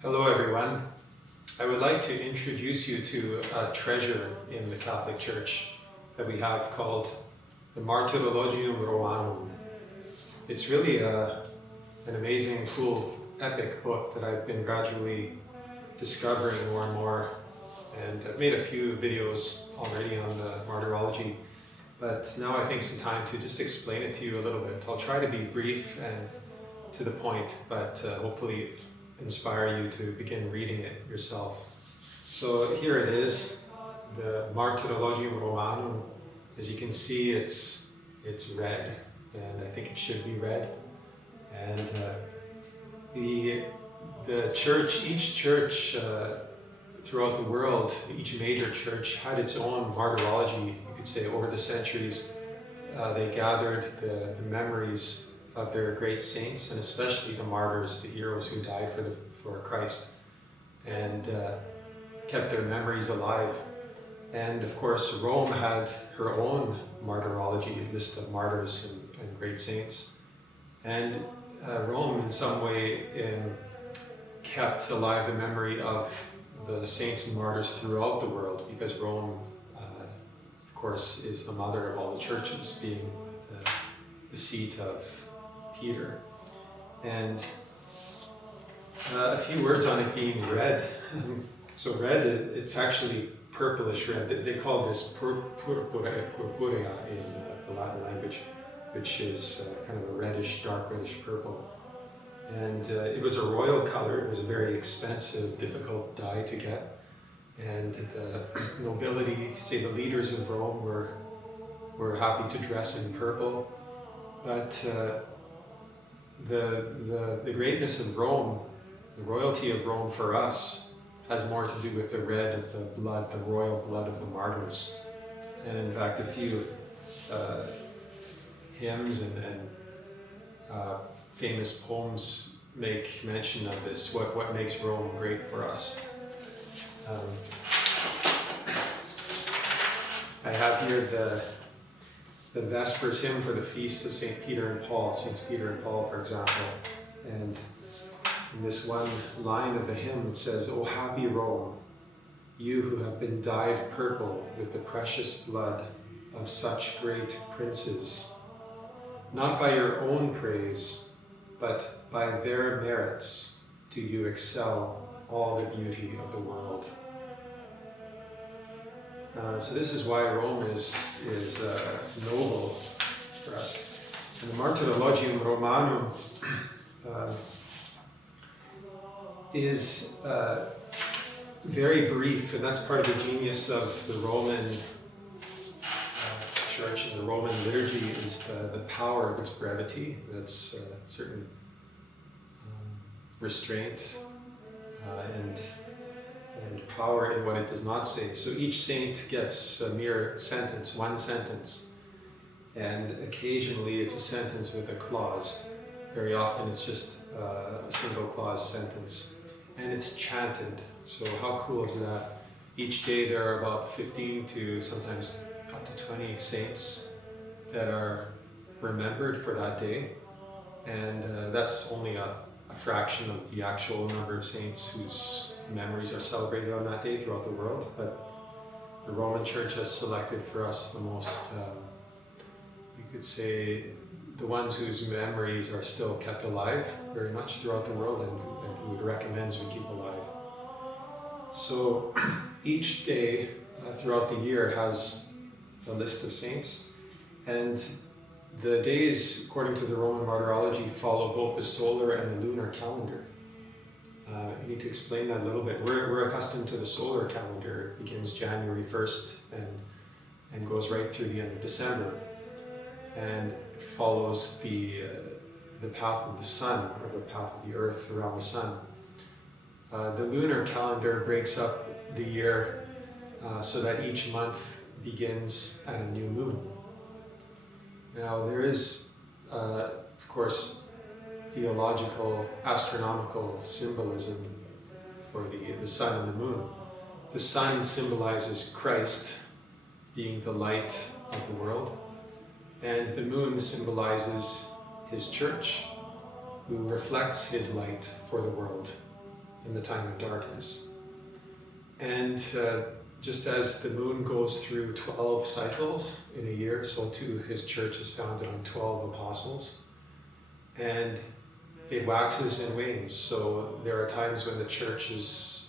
Hello everyone. I would like to introduce you to a treasure in the Catholic Church that we have called the Martyrology Romanum. It's really an amazing, cool, epic book that I've been gradually discovering more and more, and I've made a few videos already on the Martyrology, but now I think it's time to just explain it to you a little bit. I'll try to be brief and to the point, but hopefully inspire you to begin reading it yourself. So here it is, the Martyrology Romanum. As you can see, it's red, and I think it should be red. And the church, each church throughout the world, each major church had its own martyrology. You could say over the centuries, they gathered the memories of their great saints, and especially the martyrs, the heroes who died for Christ, and kept their memories alive. And of course, Rome had her own martyrology, list of martyrs and great saints. And Rome, in some way, kept alive the memory of the saints and martyrs throughout the world, because Rome, of course, is the mother of all the churches, being the seat of Peter. And a few words on it being red. So red, it's actually purplish red. They call this purpurea in the Latin language, which is kind of a reddish, dark reddish purple. And it was a royal color. It was a very expensive, difficult dye to get. And the nobility, say the leaders of Rome, were happy to dress in purple. But the greatness of Rome, the royalty of Rome for us, has more to do with the red of the blood, the royal blood of the martyrs. And in fact, a few hymns and famous poems make mention of this, what makes Rome great for us. I have here the Vespers hymn for the feast of St. Peter and Paul, Saints Peter and Paul, for example. And in this one line of the hymn, it says, "O happy Rome, you who have been dyed purple with the precious blood of such great princes, not by your own praise, but by their merits do you excel all the beauty of the world." So this is why Rome is noble for us. And the Martyrologium Romanum is very brief, and that's part of the genius of the Roman Church and the Roman liturgy, is the power of its brevity. That's certain restraint and power in what it does not say. So each saint gets a mere sentence, one sentence, and occasionally it's a sentence with a clause. Very often it's just a single clause sentence, and it's chanted. So how cool is that? Each day there are about 15 to sometimes up to 20 saints that are remembered for that day, and that's only a fraction of the actual number of saints whose memories are celebrated on that day throughout the world. But the Roman Church has selected for us the most, you could say, the ones whose memories are still kept alive very much throughout the world, and who it recommends we keep alive. So each day throughout the year has a list of saints, and the days, according to the Roman Martyrology, follow both the solar and the lunar calendar. I need to explain that a little bit. We're accustomed to the solar calendar. It begins January 1st and goes right through the end of December, and follows the path of the sun, or the path of the earth around the sun. The lunar calendar breaks up the year so that each month begins at a new moon. Now there is, of course, theological, astronomical symbolism for the sun and the moon. The sun symbolizes Christ being the light of the world, and the moon symbolizes his church, who reflects his light for the world. in the time of darkness. And just as the moon goes through 12 cycles in a year, so too his church is founded on 12 apostles. And it waxes and wanes. So there are times when the church is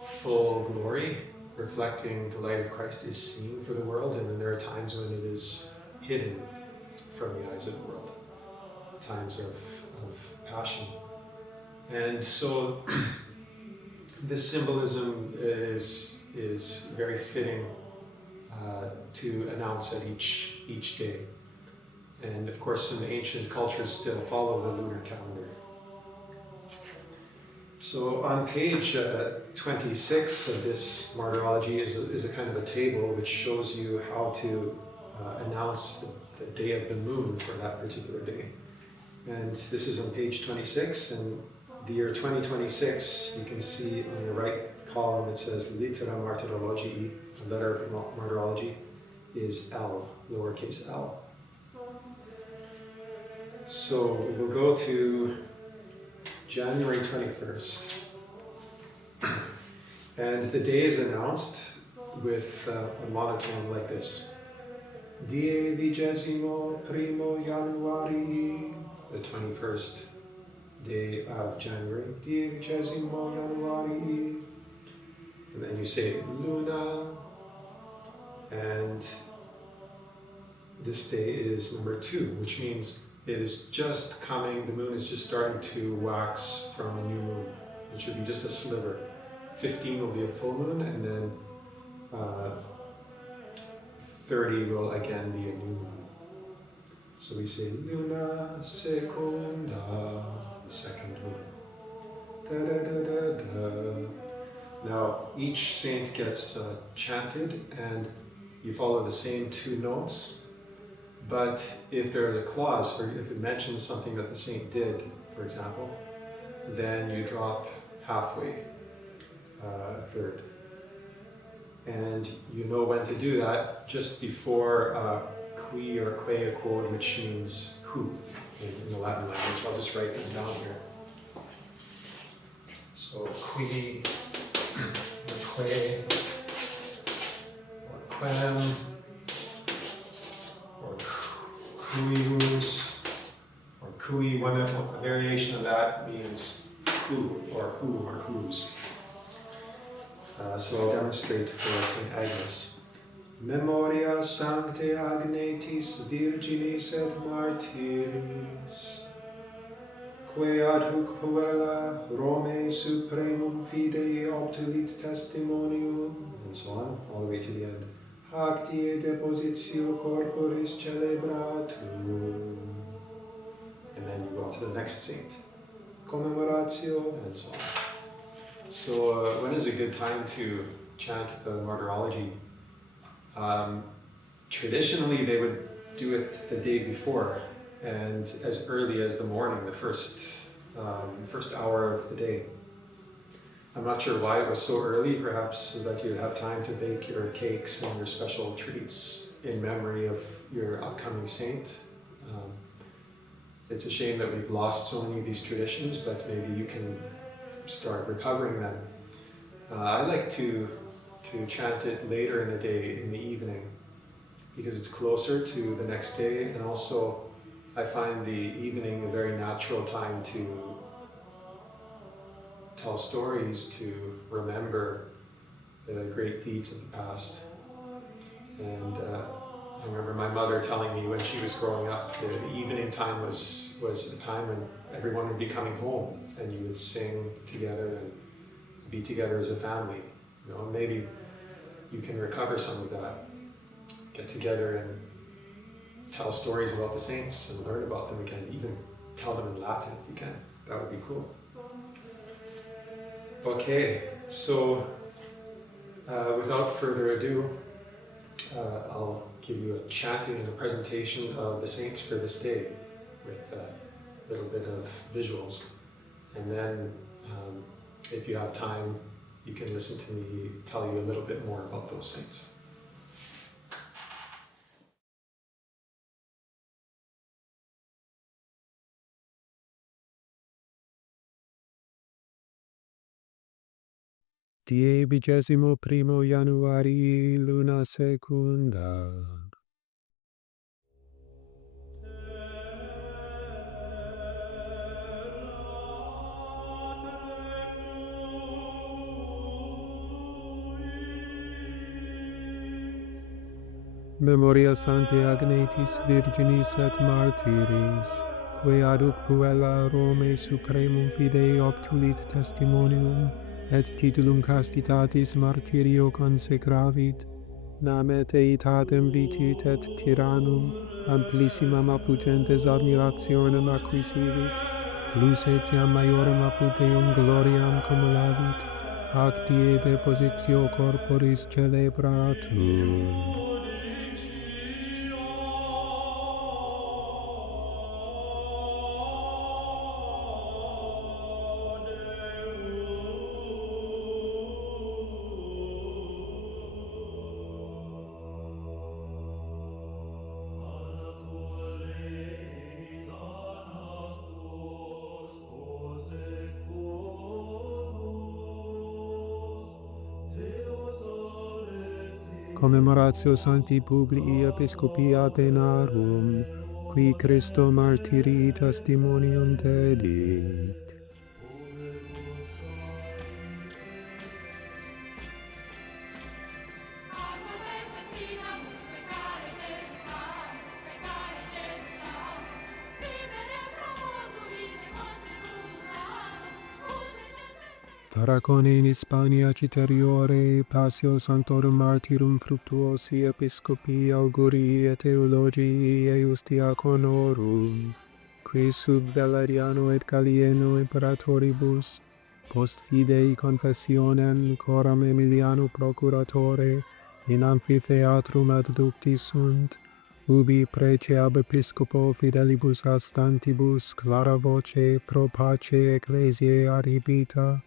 full glory, reflecting the light of Christ is seen for the world, and then there are times when it is hidden from the eyes of the world, times of passion. And so this symbolism is very fitting to announce at each day. And of course, some ancient cultures still follow the lunar calendar. So on page 26 of this Martyrology is a kind of a table which shows you how to announce the day of the moon for that particular day. And this is on page 26, and the year 2026, you can see on the right column it says Littera Martyrologiae, the letter of the Martyrology is L, lowercase l. So we will go to January 21st. And the day is announced with a monotone like this. Die 21 Januari, the 21st day of January. Die 21 Januari. And then you say Luna. And this day is number 2, which means it is just coming, the moon is just starting to wax from a new moon. It should be just a sliver. 15 will be a full moon, and then 30 will again be a new moon. So we say Luna Secunda, the second moon. Da, da, da, da, da. Now each saint gets chanted, and you follow the same 2 notes. But if there's a clause, or if it mentions something that the saint did, for example, then you drop halfway, a third. And you know when to do that just before qui or que quod, which means who in the Latin language. I'll just write them down here. So qui or que or quem, cuius, or cui, a variation of that means who or whose. So I'll demonstrate for St. Agnes. Memoria Sancte Agnetis Virginis et Martyris, quae ad hoc puella Romae supremum fidei obtulit testimonium, and so on, all the way to the end. Hac die depositio corporis celebratum. And then you go to the next saint. Commemoratio, and so on. So when is a good time to chant the Martyrology? Traditionally, they would do it the day before, and as early as the morning, the first hour of the day. I'm not sure why it was so early, perhaps so that you'd have time to bake your cakes and your special treats in memory of your upcoming saint. It's a shame that we've lost so many of these traditions, but maybe you can start recovering them. I like to chant it later in the day, in the evening, because it's closer to the next day, and also I find the evening a very natural time to tell stories, to remember the great deeds of the past. And I remember my mother telling me when she was growing up, the evening time was a time when everyone would be coming home, and you would sing together and be together as a family. You know, maybe you can recover some of that. Get together and tell stories about the saints and learn about them again. Even tell them in Latin if you can. That would be cool. Okay, so without further ado, I'll give you a chanting and a presentation of the saints for this day with a little bit of visuals. And then if you have time, you can listen to me tell you a little bit more about those saints. Die 21 Januari, luna secunda. Memoria Sancti Agnetis Virginis et Martyris, quae aduc puella Romae supremum fidei obtulit testimonium, et titulum castitatis martyrio consecravit, namet eitatem vicit et tyrannum, amplissimam apud gentes admirationem acquisivit, plus etiam maiorem apud Deum gloriam cumulavit, ac die depositio corporis celebratur. Commemoratio Sancti Publii Episcopii Athenarum, qui Christo martyrii testimonium dedit. Taracone in Hispania citeriore passio sanctorum martyrum fructuosi episcopi augurii et eulogii eius diaconorum, qui sub Valeriano et Gallieno imperatoribus post fidei confessionem coram Emiliano procuratore in amphitheatrum adducti sunt, ubi prece ab episcopo fidelibus astantibus clara voce pro pace ecclesiae adhibita,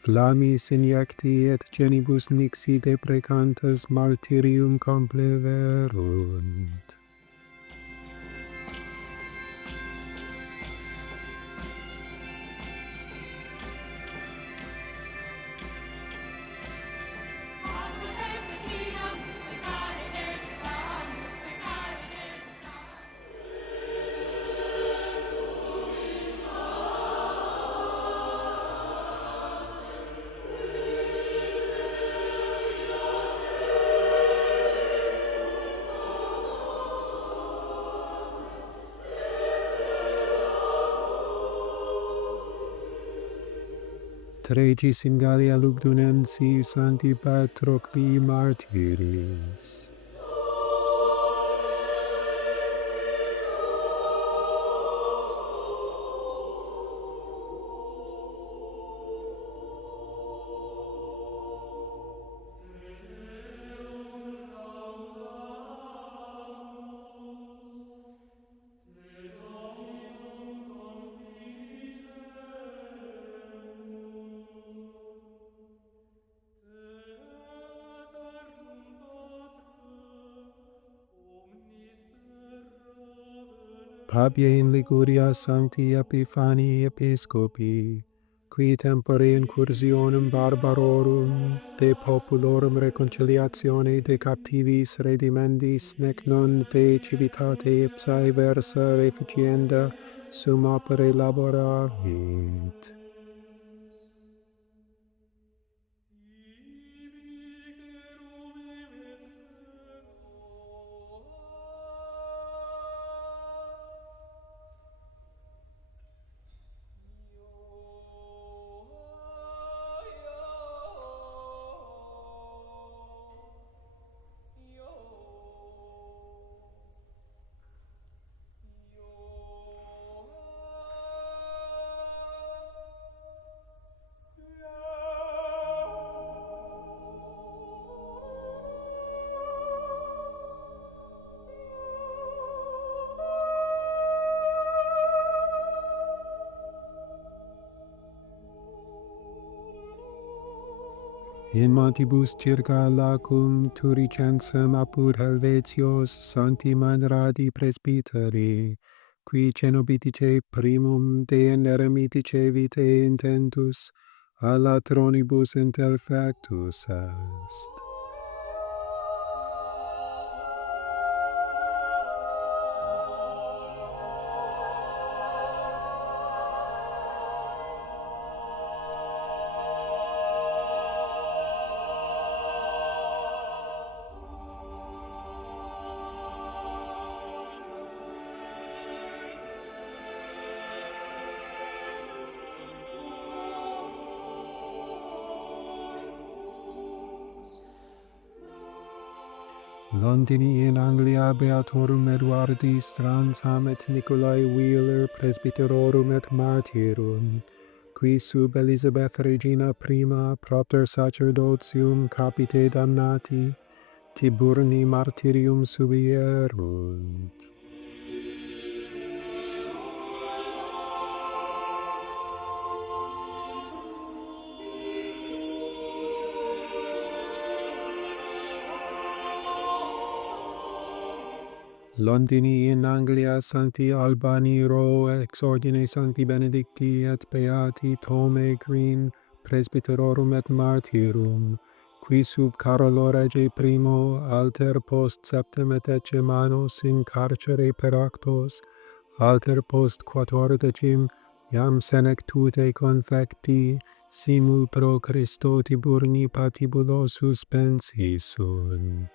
flammis injecti et genibus nixi deprecantes martyrium compleverunt. Tregis in Gallia Lugdunensi Sancti Patrocli Martyris. Pabie in Liguria Sancti Epiphanii Episcopi, qui tempore incursionem barbarorum de populorum reconciliatione de captivis redimendis, nec non de civitate ipsae versa refugienda sum opere laboravit. In montibus circa lacum Turicensem apud Helvetios Sancti Manradi Presbyteri, qui cenobitice primum de eremitice vitae intentus, a latronibus interfectus est. Londini in Anglia beatorum Eduardis transam et Nicolai Wheeler presbyterorum et martyrum, qui sub Elizabeth regina prima propter sacerdotium capite damnati, Tiburni martyrium subierunt. Londini in Anglia Sancti Albani Ro ex ordine Sancti Benedicti et Beati Tome Green presbyterorum et martyrum, qui sub Carolo Rege primo alter post septem et ecemanos in carcere peractos, alter post quattordecim iam senectute confecti, simul pro Christo Tiburni patibulo suspensi sunt.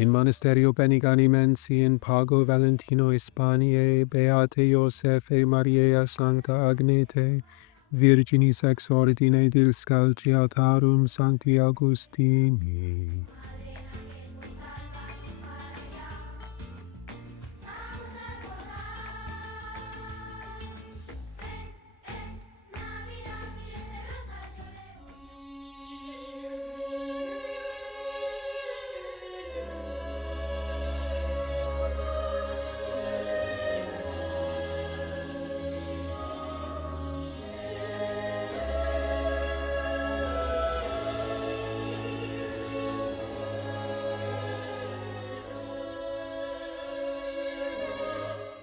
In monasterio Beniganimensi in Pago Valentino Hispaniae Beate Iosefe Mariae Sancta Agnete Virginis ex ordine Dilscalciatarum Sancti Augustini.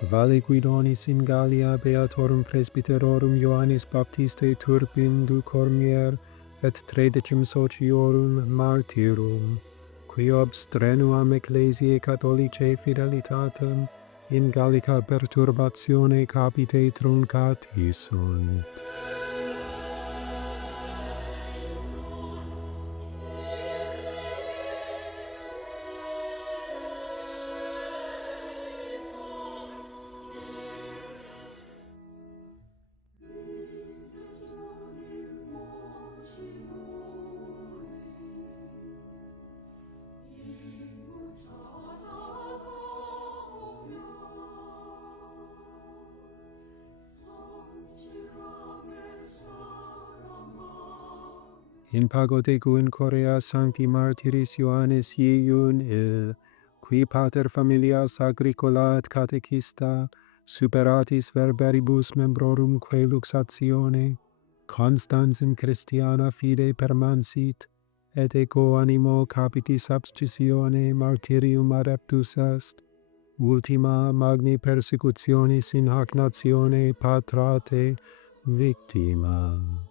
Vale Guidonis in Gallia Beatorum presbyterorum Ioannis Baptiste Turpin Ducormier et 13 sociorum martyrum, qui ob strenuam ecclesiae catholicae fidelitatem in Gallica perturbatione capite truncati sunt. In pago decu in Corea Sancti Martyris Ioannis iun qui pater familias agricola et catechista, superatis verberibus membrorum quae luxatione, constans in Christiana fide permansit, et eco animo capitis abscisione martyrium adeptus est, ultima magni persecutionis in hac natione patrate victima.